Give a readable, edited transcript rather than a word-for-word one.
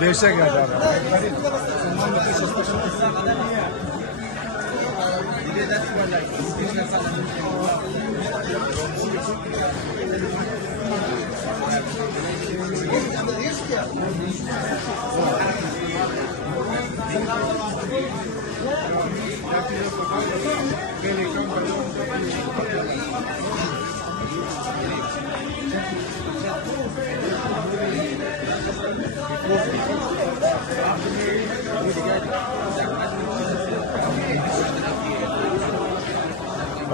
देशे क्या जा रहा है